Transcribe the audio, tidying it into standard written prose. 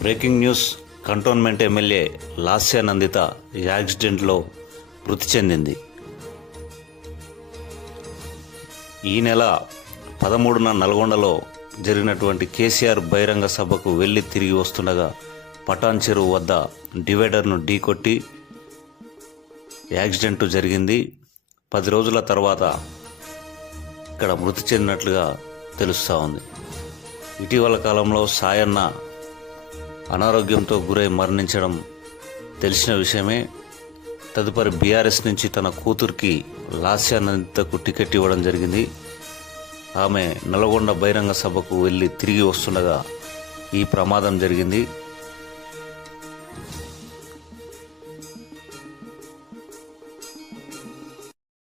Breaking news. Cantonment MLA Lasya Nanditha యాక్సిడెంట్లో మృతి చెందింది. ఈ నెల 13న నల్గొండలో జరిగినటువంటి కేసీఆర్ బహిరంగ సభకు వెళ్లి తిరిగి వస్తుండగా పటాన్ చెరువు వద్ద డివైడర్ను ఢీకొట్టి యాక్సిడెంట్ జరిగింది. 10 రోజుల తర్వాత ఇక్కడ మృతి చెందినట్లుగా తెలుస్తూ ఉంది. ఇటీవల కాలంలో సాయన్న అనారోగ్యంతో గురై మరణించడం తెలిసిన విషయమే. తదుపరి బీఆర్ఎస్ నుంచి తన కూతురికి లాస్య నందితకు టికెట్ ఇవ్వడం జరిగింది. ఆమె నల్గొండ బహిరంగ సభకు వెళ్ళి తిరిగి వస్తుండగా ఈ ప్రమాదం జరిగింది.